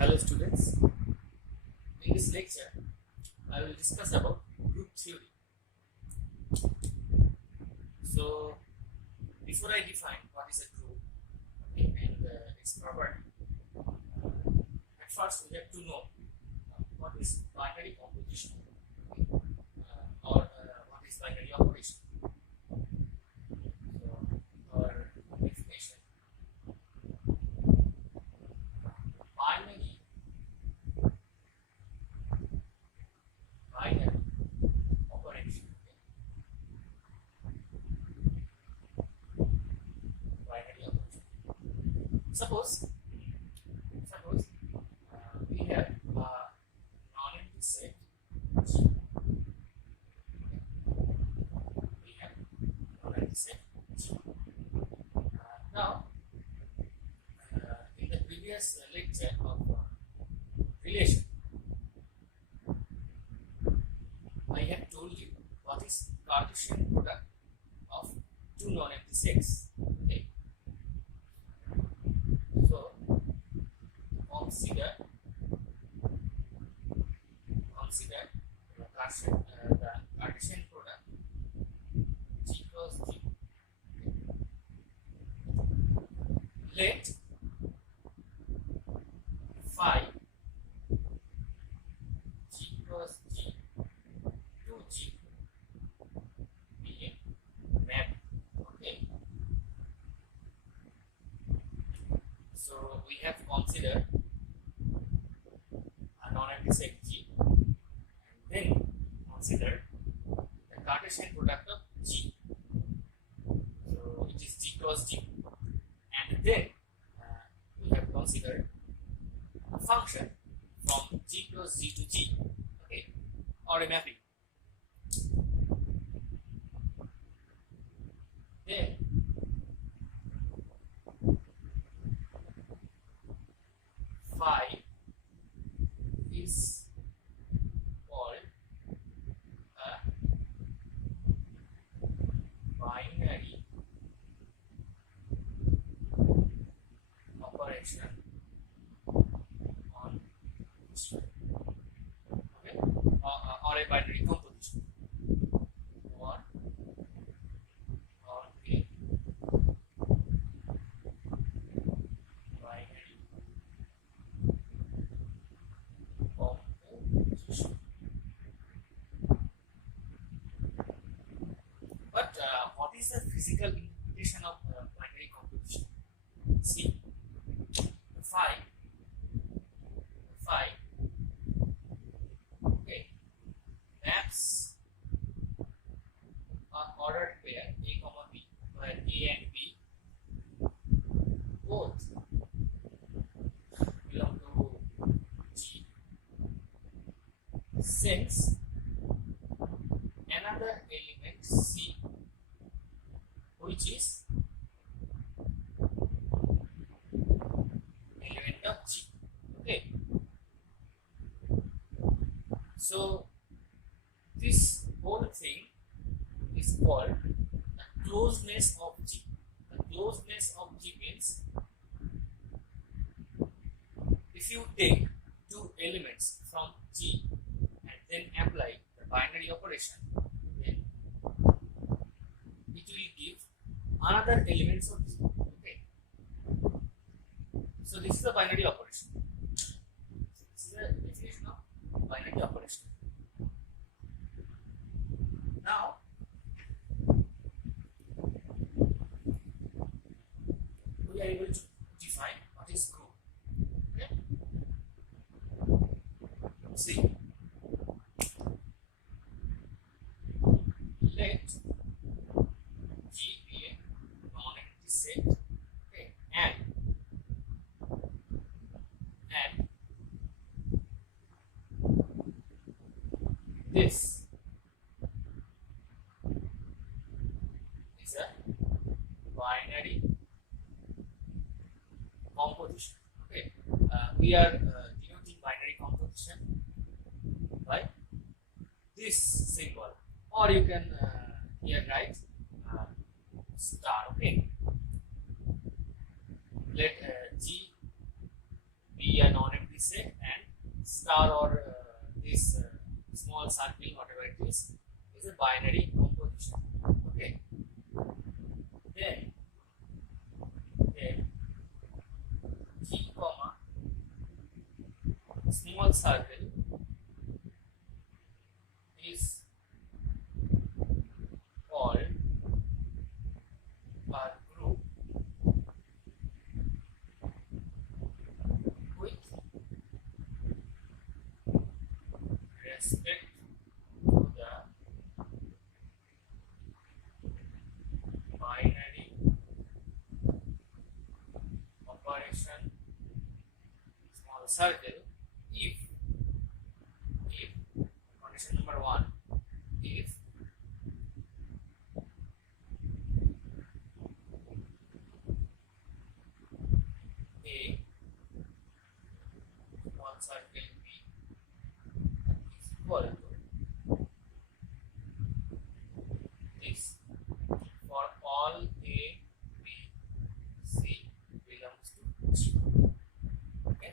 Hello students, in this lecture I will discuss about group theory. So before I define what is a group and its property, at first we have to know what is binary composition or what is binary operation. So our definition, binary operation. Binary operation. Suppose we have a non-empty set G. We have non-empty set G. Now, in the previous lecture of relation, I have told you what is Cartesian product of two non-empty sets. Okay. So consider the Cartesian product G cross G. Let phi G cross G to G be a map. Okay. So we have considered a non-empty set G and then consider the Cartesian product of G. So it is G cross G, and then we have considered a function from G cross G to G, okay, or a mapping. Then phi is called a binary operation on G, okay, or a binary composition, or a binary composition. But what is the physical interpretation of binary composition? See, phi, okay, maps an ordered pair A comma B, where A and B both belong to G, since another element C, which is element of G. Okay. So this whole thing is called the closeness of G. The closeness of G means if you take two elements from G and then apply the binary operation, then it will give another elements of G. Okay. So this is the binary operation. This is the definition of binary operation. Now, we are able to define what is group. Okay. See, let G be a non-empty set, okay, and this is a binary composition. Okay, we are denoting binary composition by this symbol, or you can here write star. Okay, let G be a non-empty set star or this small circle, whatever it is a binary composition. Okay. Then G comma small circle is called a group with respect to the binary operation small circle if condition number 1, if a small circle B is equal to this for all A, B, C belongs to G. Okay.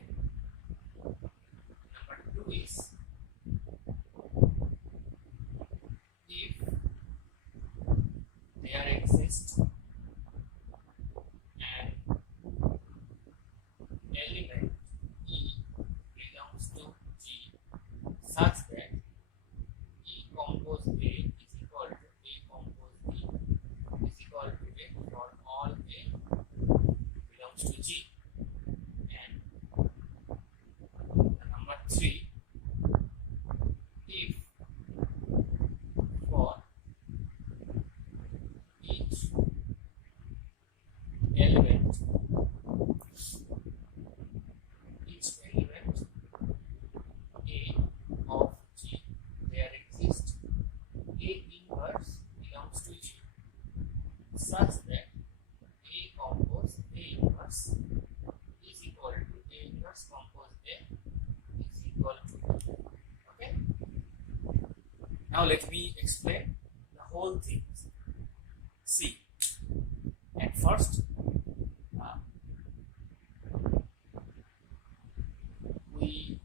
Number 2 is if there exists an element E belongs to G such that E compose A is equal to A compose B is equal to A for all A belongs to G. And number 3, if for each element A of G there exists A inverse belongs to G such that A compose A inverse is equal to A inverse compose A is equal to G. Okay. Now let me explain the whole thing. See, at first we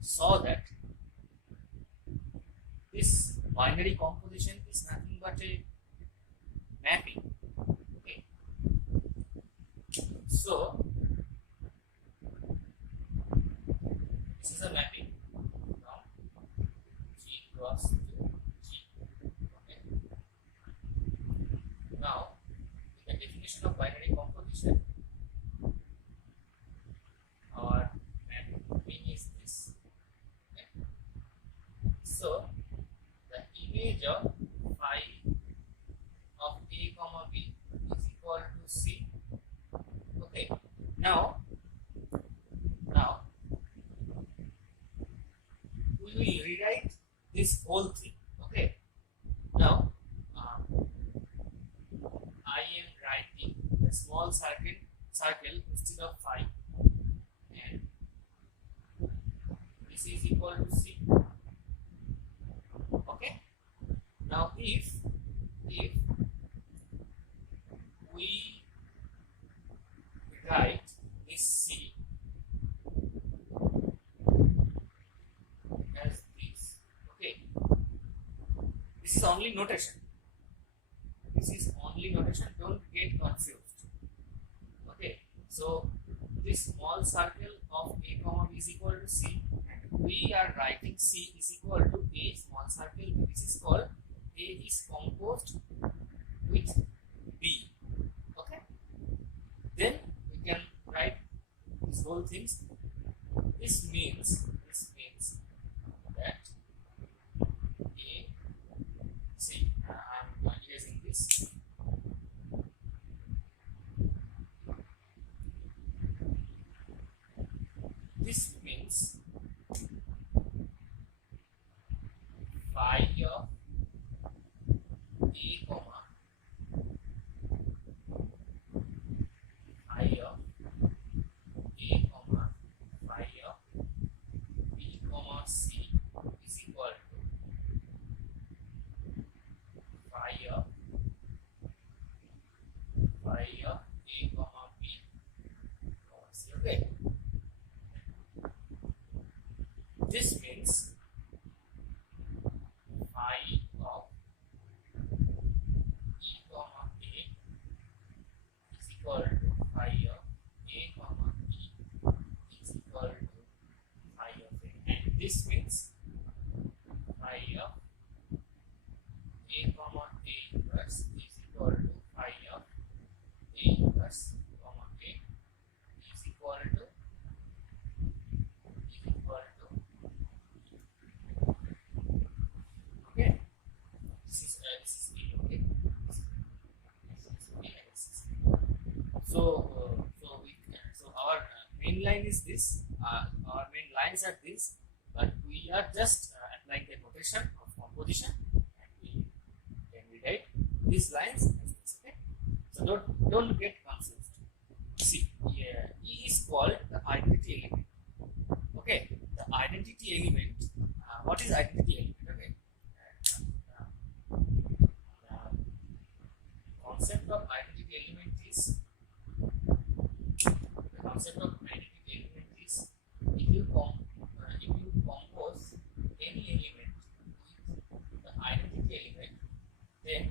saw that this binary composition is nothing but a mapping. Okay. So this is a mapping from G cross to G. Okay. Now the definition of binary composition or mapping is this. Okay. So the image of phi of A comma B is equal to C. Okay. Now we will rewrite this whole thing. Okay. Now I am writing a small circle instead of phi, and this is equal to C. Okay. Now if we write this C as this, okay, this is only notation. Don't get confused. Okay. So this small circle of A comma B is equal to C, and we are writing C is equal to A small circle B. This is called A is composed with B. Okay. Then we can write these whole things. This means that A, see, I am erasing this. This means phi of A comma phi of A comma phi of B comma C is equal to phi of equal to phi of a comma e is equal to phi of a, and this means phi of a comma a inverse is equal to phi of a inverse comma a is equal to okay. This is a, okay. This is a and this is a. So our main line is this. Our main lines are this, but we are just applying the notation of composition, and we write these lines as this. Okay. So don't get confused. See, E is called the identity element. Okay, the identity element. What is identity element? Okay, the concept of identity element is if you compose any element with the identity element, then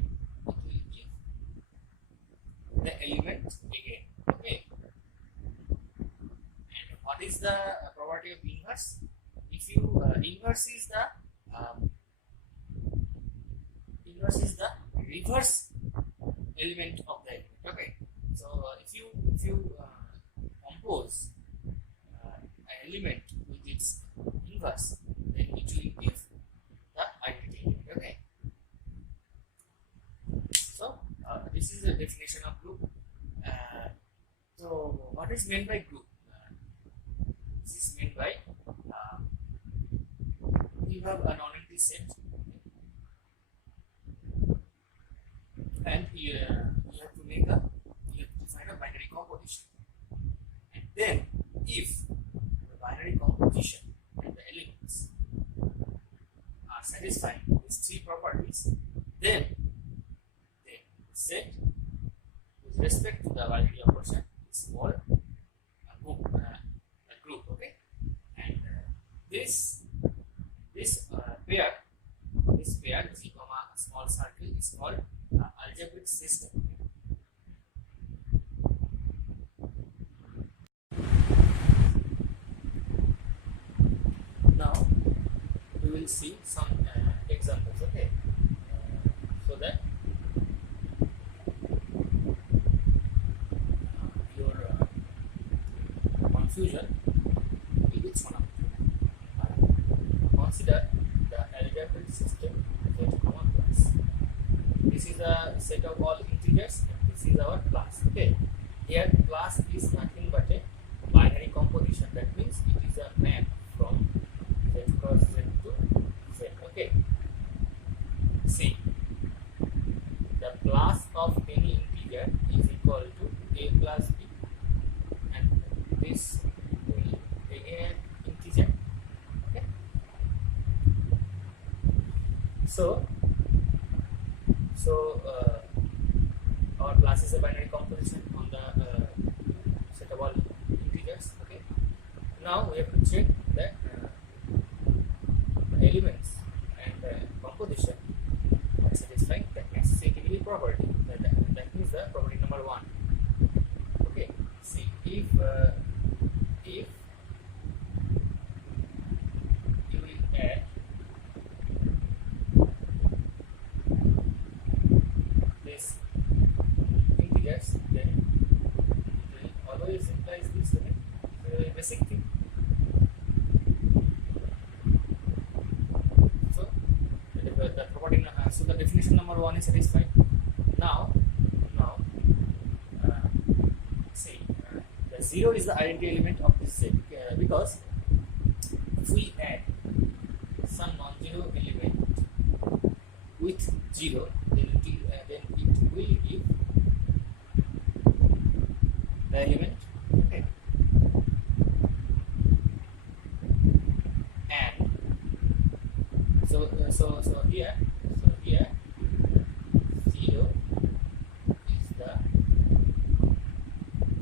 it will give the element again. Okay. And what is the property of inverse? If you inverse is the reverse element of the element. Okay. So if you compose an element with its inverse, then it will give the identity element. Okay. So this is the definition of group. So what is meant by group? This is meant by you have a non-empty set, and you have to define a binary composition, and then if the binary composition and the elements are satisfying these three properties, then the set with respect to the binary operation is called a group. Okay, and this pair G comma small circle is called algebraic system. Now we will see some examples. Okay, so that your confusion will be thrown out. Consider the algebraic system Z comma class. This is a set of all integers, and this is our class. Okay, here class is nothing but a binary composition. That means it is a map from Z cross Z to Z. Okay, see, the class of any integer is equal to a plus b, and this will again integer. Okay, so our class is a binary composition on the set of all integers. Okay, now we have to check that the elements and composition are satisfying the accessibility property. That means the property number 1. Okay, see, if you will add this integers, then it will always implies this. Okay, basic thing. So the property, so the definition number 1 is satisfied. Now see, the 0 is the identity element of this set, because if we add some non-zero element with 0, then it will give the element. Okay, and so here 0 is the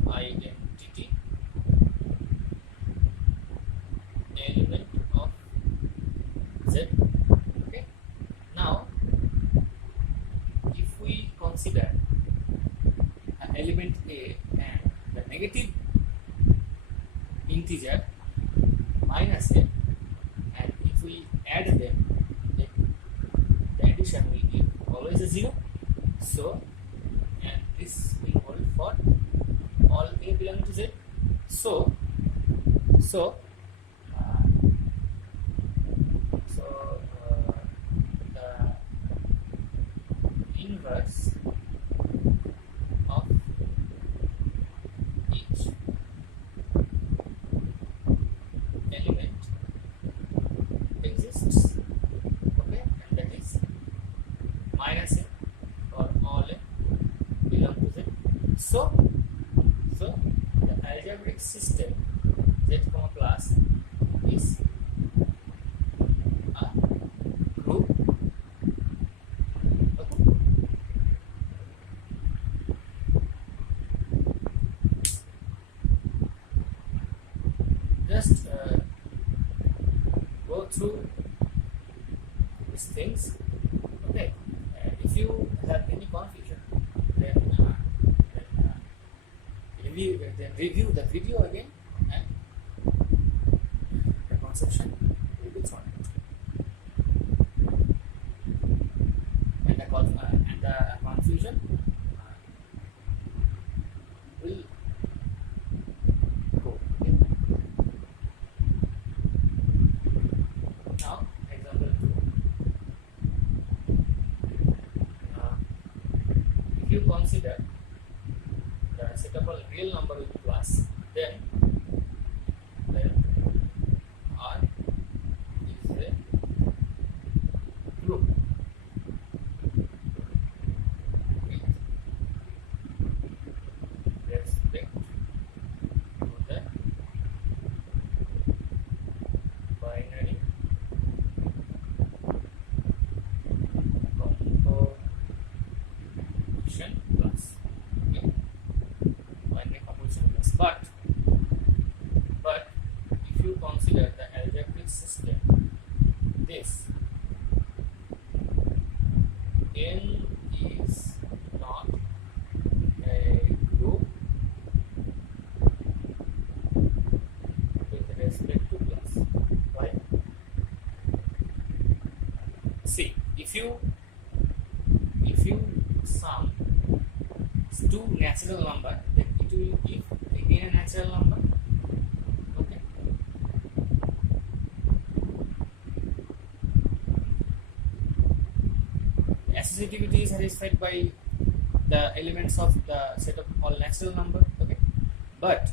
identity element of Z. Okay, now if we consider element A negative integer minus a, and if we add them, the addition will give always a 0. So, and this will hold for all a belonging to z. So the inverse of each element exists, okay, and that is minus a for all a belong to z. So the algebraic system z plus is a group. Okay. Just go through these things. Okay. If you have any confusion, then review the video again, and the conception will be sorted. And the confusion will go. Okay. Now, example 2. If you consider the set of a real number with plus, then R is a group with respect to the binary composition plus. Okay. Binary composition plus. But if you consider the algebraic system, this N is not a group with respect to plus. Why? See, if you sum two natural number, then it will give again a natural number. Okay. Associativity is satisfied by the elements of the set of all natural number. Okay. But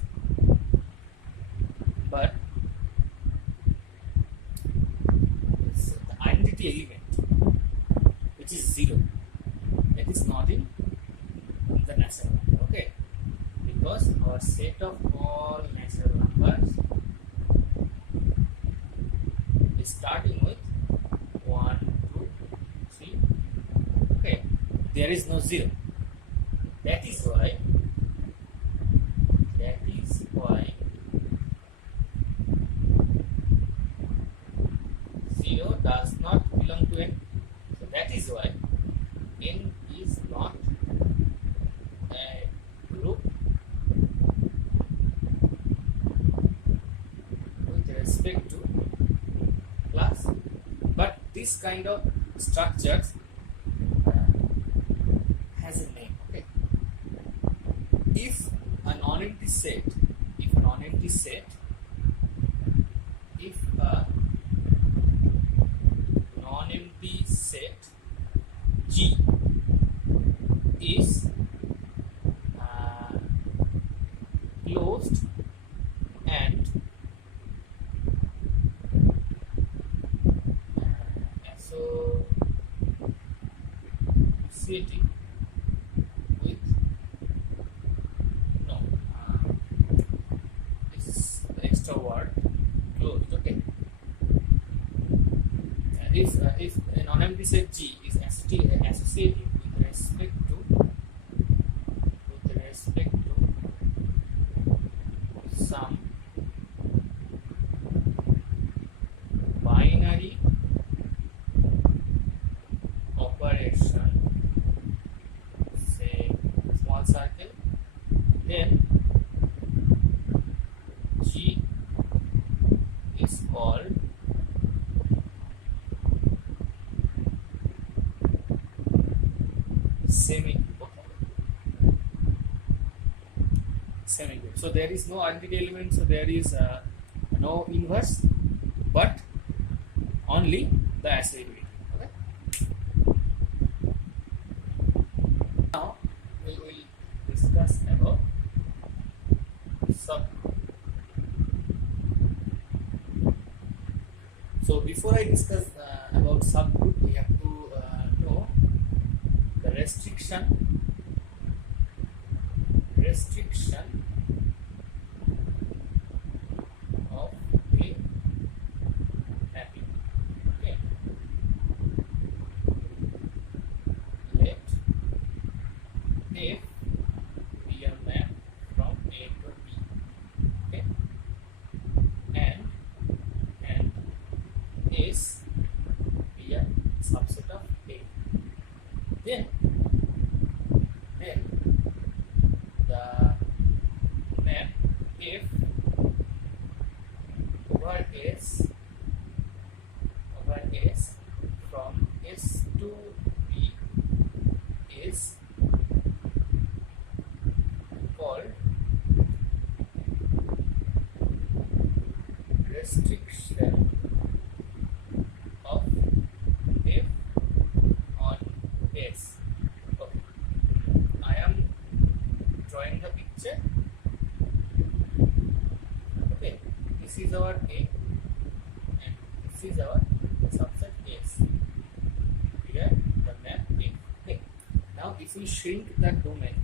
the identity element, which is 0, that is not in the natural number. Okay, because our set of all natural numbers is starting with 1, 2, 3. Okay, there is no 0. That is why 0 does not belong to n. So that is why n is not a group with respect to class. But this kind of structures has a name. Okay. If a non-empty set G is closed and associating with this is the extra word, closed. Okay. If a non-empty set G is associating with respect to some binary operation, say small circle, then semigroup. So there is no identity element, so there is no inverse, but only the assiduity. Okay. Now we will discuss about subgroup. So before I discuss about subgroup, we have to know the restriction of a mapping. Okay. Let F be a map from A to B. Okay. And S be a subset of A. Then the map F over S from S to B is called restriction of F on S. Okay. I am drawing the picture. Okay, this is our A and this is our subset S. Here the map A. Okay. Now if we shrink the domain,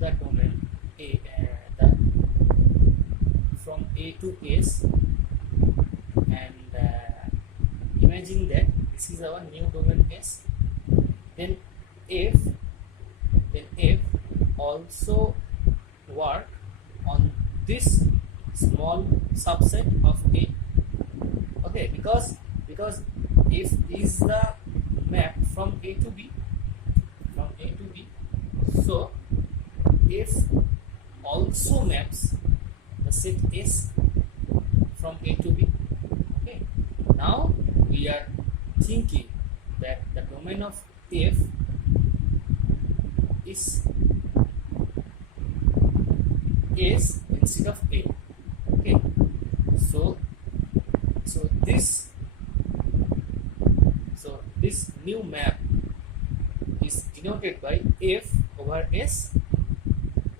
the domain A from A to S, and imagine that this is our new domain S, then F also work on this small subset of A. Okay, because F is the map from A to B, so F also maps the set S from A to B. Okay, now we are thinking that the domain of F is S instead of A. Okay, so this new map is denoted by F over S.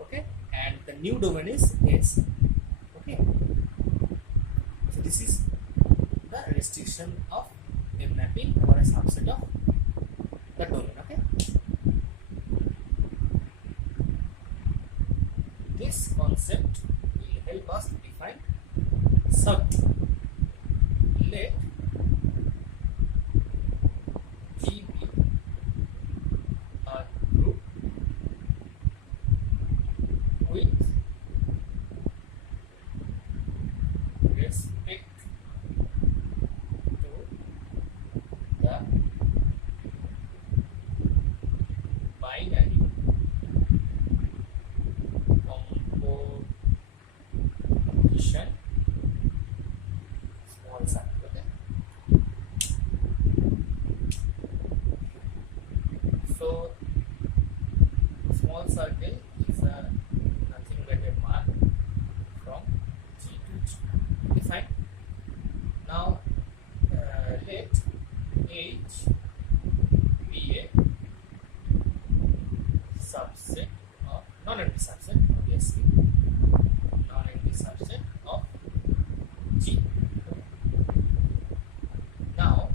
Okay, and the new domain is S. Okay, so this is the restriction of a mapping over a subset of the domain. Okay, this concept will help us to define subgroup. Let G be a group with respect to the binary composition small circle. Okay? So small circle is nothing but a mark from G to G. Okay, fine. Now let H be a subset of non-empty subset, obviously non-empty subset of G. Now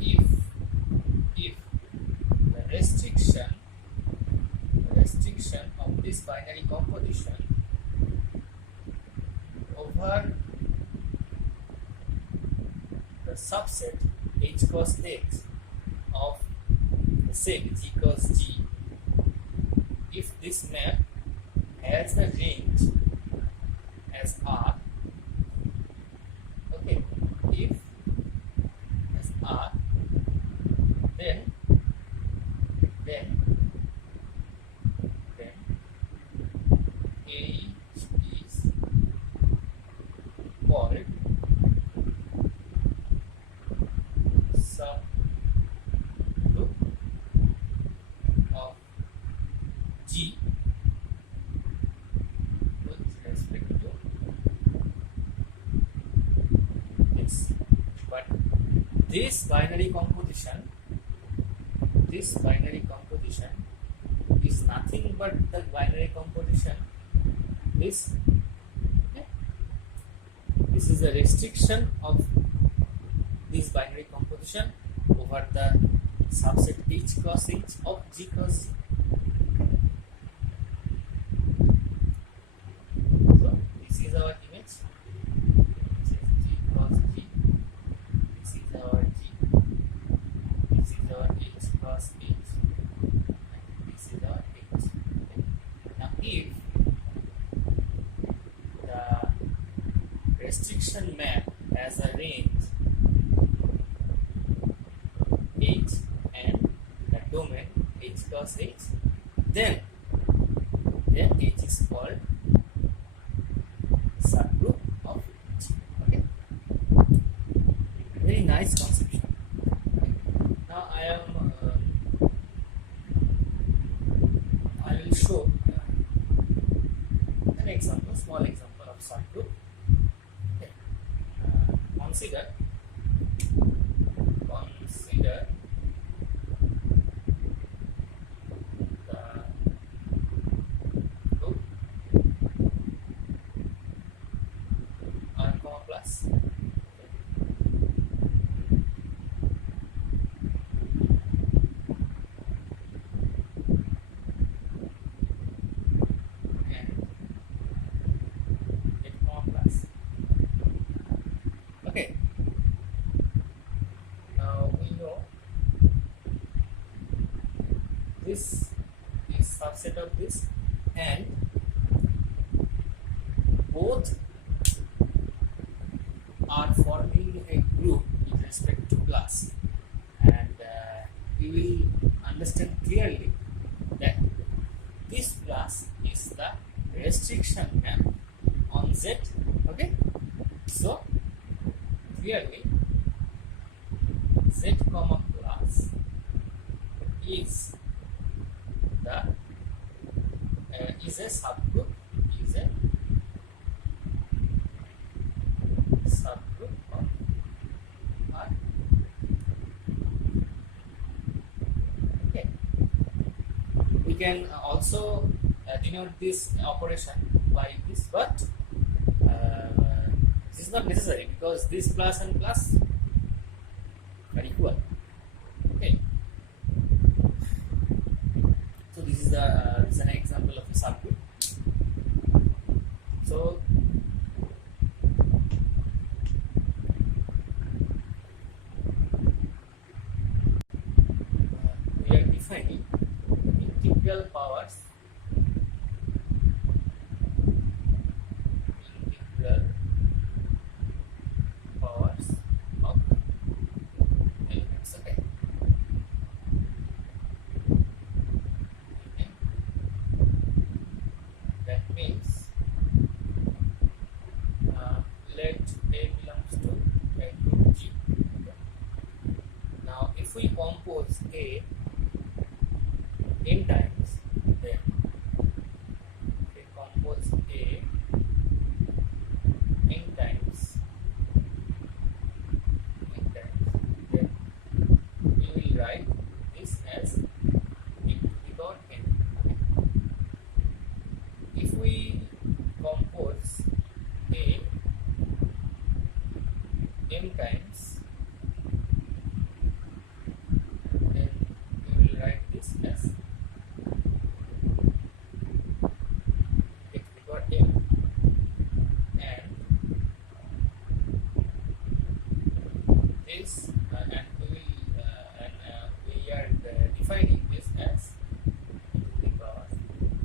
if the restriction of this binary composition over the subset H cross X of the set G cross G, if this map has a range as R, okay, if as R, then H is called subgroup of binary composition is nothing but the binary composition. This is the restriction of this binary composition over the subset H cross H of G cross G. So this is our image. This is G cross G. This is our G. This is our H cross H. And this is our H. Now if the restriction map has a range H and the domain H cross H, then H is called subgroup of G. Okay, very nice conception. Now I will show an example, small example of subgroup. Okay. Consider the group R comma plus. Okay, now we know this is subset of this, and both are forming a group with respect to class, and we will understand clearly that this class is the restriction map on Z. Okay, so clearly Z comma class is a subgroup of R. Okay, we can also denote this operation by this, but this is not necessary because this class and class are equal. Okay, so this is an example of a subgroup. So we are defining integral powers of elements. Okay. That means let A belongs to a group G. Now if we compose A n times, then we compose A n times, then we will write this as e to the power n. If we compose A n times, then we will write this as e to the power n, and this and we are defining this as e to the power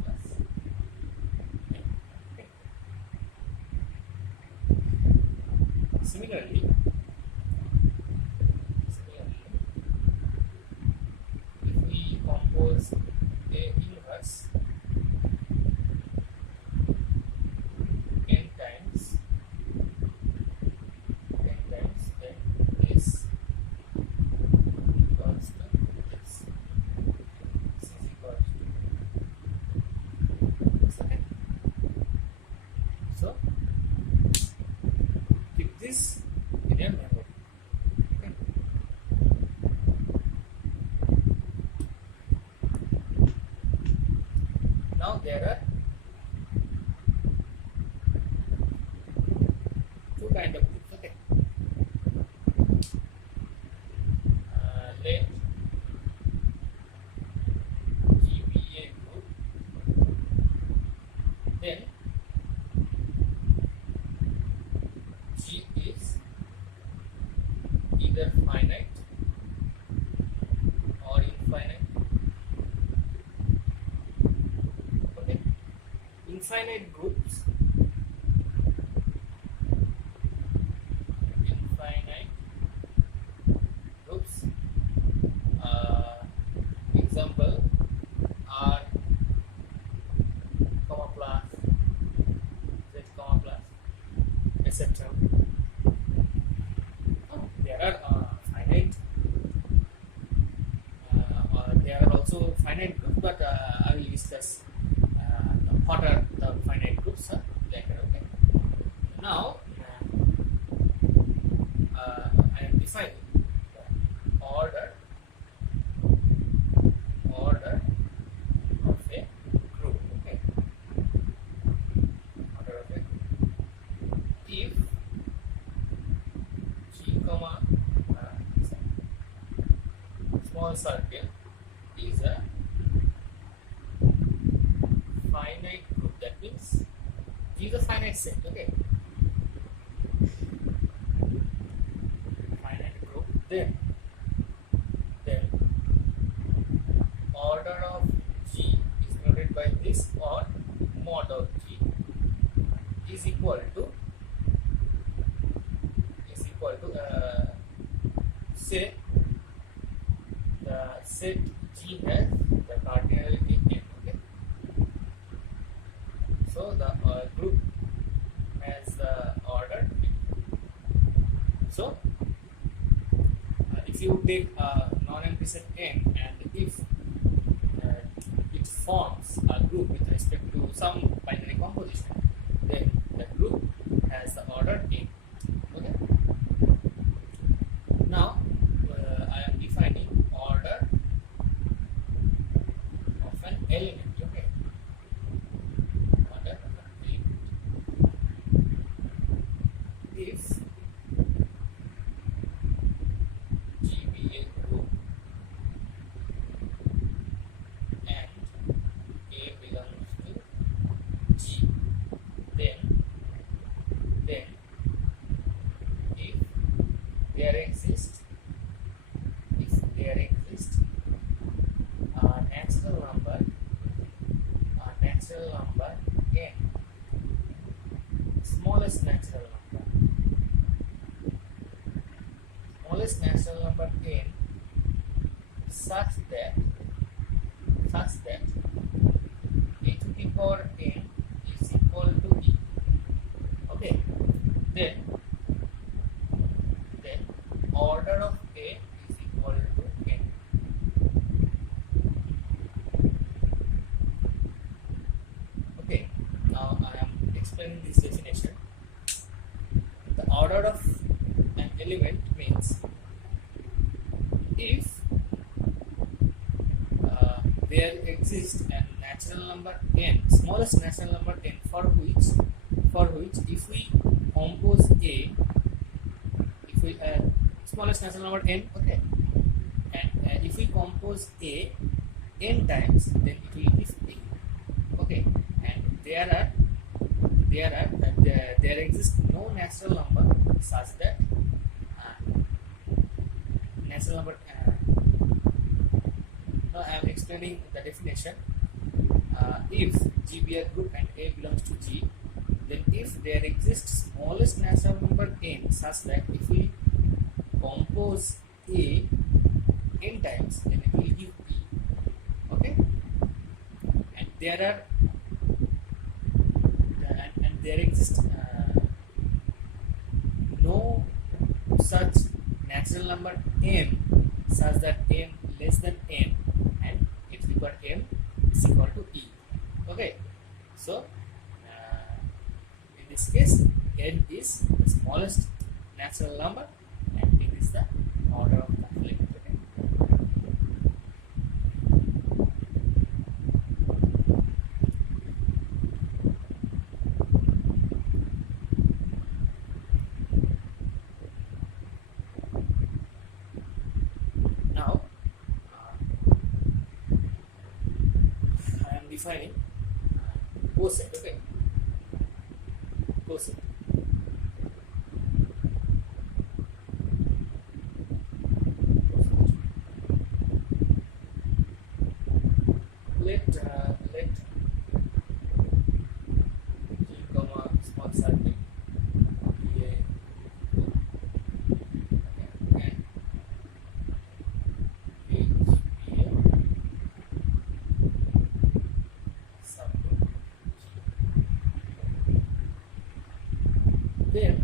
plus n. Okay. Similarly, if we compose A inverse n times, then this equals to this. This is equals to this. Okay. So keep this in your memory. Okay. Now there are two kind of groups. Okay, let G be a group, then G is either finite or infinite. Okay, infinite groups, example R comma plus Z comma plus etc. There are finite there are also finite groups, but I will discuss what are the finite groups later. Okay, now I am defining the order of a group. Okay, order of a group. If G comma small circle is a finite group, that means G is a finite set. Okay, finite group, then order of G is denoted by this, or mod of G is equal to say the set G has the cardinality n. Okay, so the group has the order n. So if you take a non-empty set n, and if it forms a group with respect to some binary composition, then the group has the order n. Okay, now I am defining order of an element. Okay, order of an element. If G be a group and A belongs to G, then if there exists a natural number n, smallest natural number n, such that a to the power n is equal to e. Okay, then order of a is equal to n. Okay, now I am explaining this definition. The order of an element means if there exists a natural number n, smallest natural number n, for which if we compose a, if we smallest natural number n, okay, and if we compose a n times, then it will give a. Okay, and there exists no natural number such that natural number. Now I am explaining the definition. If G be a group and A belongs to G, then if there exists smallest natural number n such that if we compose A n times, then it will give E. Okay, and there exists no such natural number m such that m less than n and x equal m is equal to e. Okay, so in this case n is the smallest natural number and it is the order of the element. Okay, defining coset. Okay, coset. Let G comma small circle be a group, okay, and H be a subgroup G. Then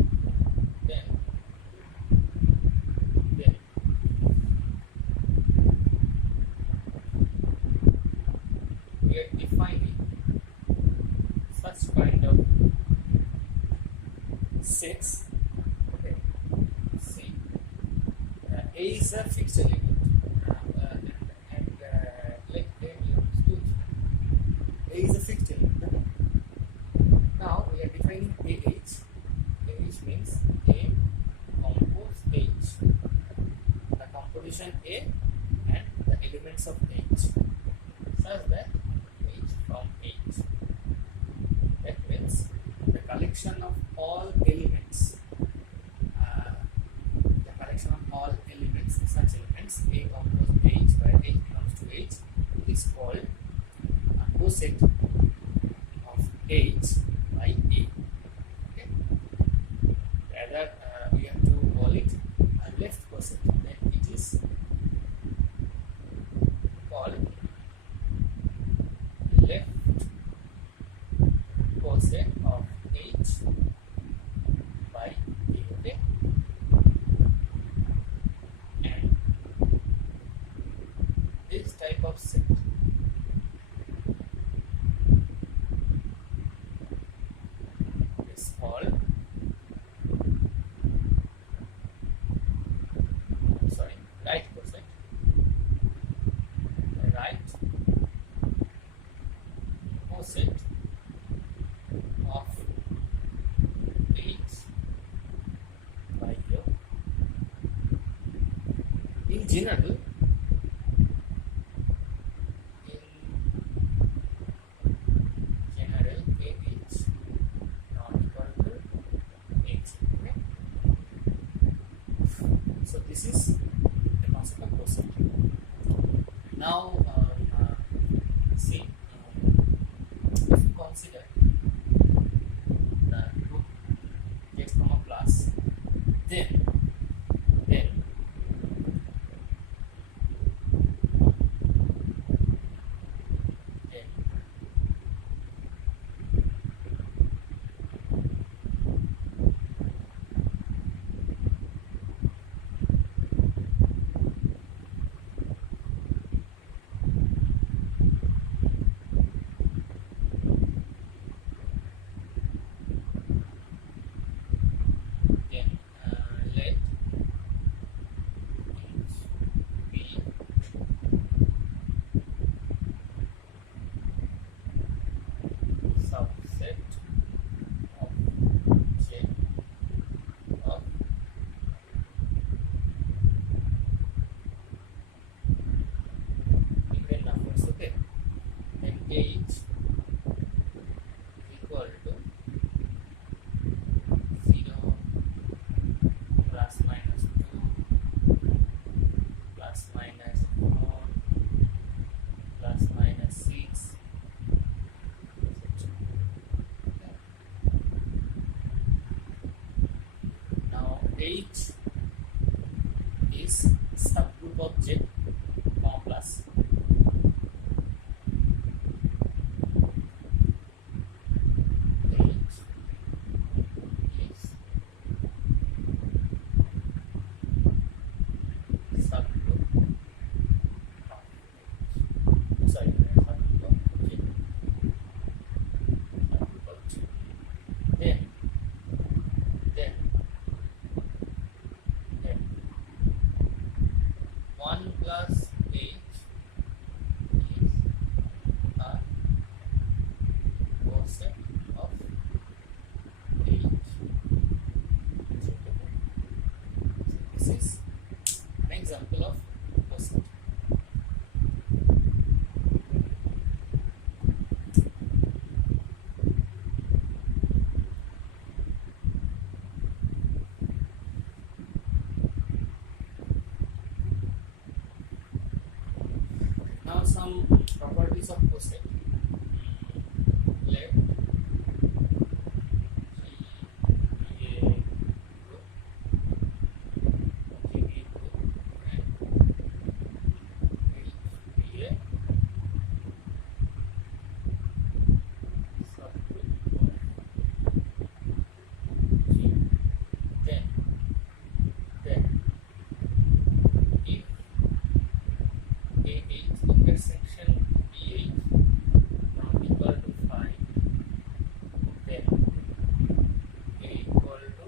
we are defining such kind of sets. Okay, see, A is a fixed element, and let you understood A is a fixed element. Okay? Now we are defining AH. AH means A compose H, the composition A and the elements of H, such that H from H. That means the collection of all elements, such elements A compose H, where H belongs to H, is called a coset of H by A. Okay? Rather, we have to call it a left coset. Then it is called left coset of H by A. Okay? And this type of set is called right coset. Right coset of H by U. In general, AH not equal to H. Okay? So this is the concept of coset. Now, see, if you consider the group X comma plus, then let each be subset of J of even numbers. Okay, and H equal to 0 plus minus 2 plus minus 4 plus minus 6. Now H is subgroup of Z comma plus. H is subgroup of H. Sorry, subgroup of J. Subgroup of J. Then some properties of coset. Let intersection B8 not equal to 5, then A equal to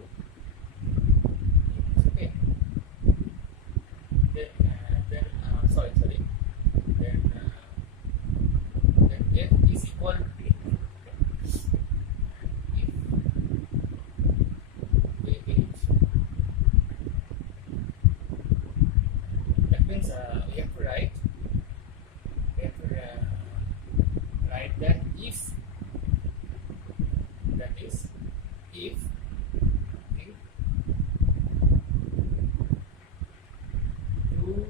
okay. Sorry. Then F is equal to B. If A8, that means we have to write. That if, that is if two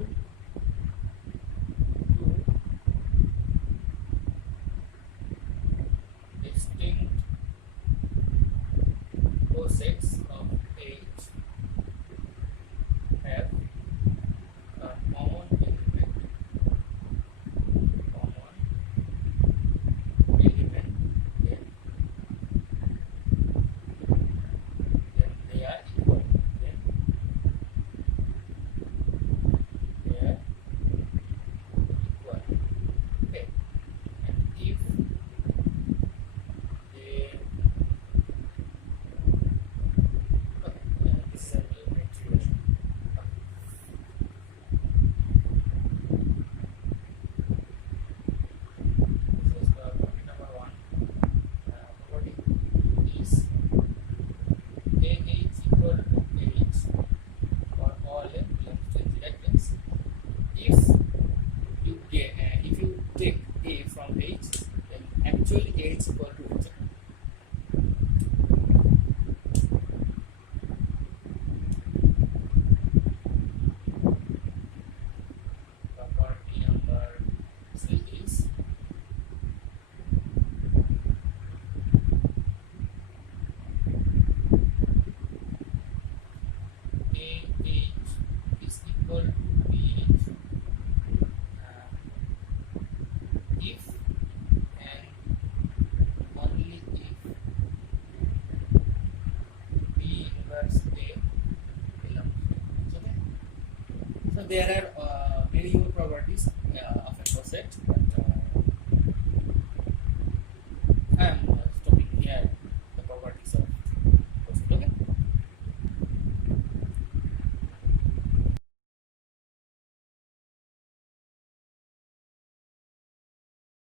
distinct cosets of H have a common element, then they are equal. Then they are equal. Okay. And if they this is a elementary version. This is property number 1. Property is A8 equal to 8 for all length to that means if you take A from H, then actually A is equal to H. Property number 3 is A8 is equal to B8 if and only if B inverse A belongs to. Okay. So there are many more properties of a coset.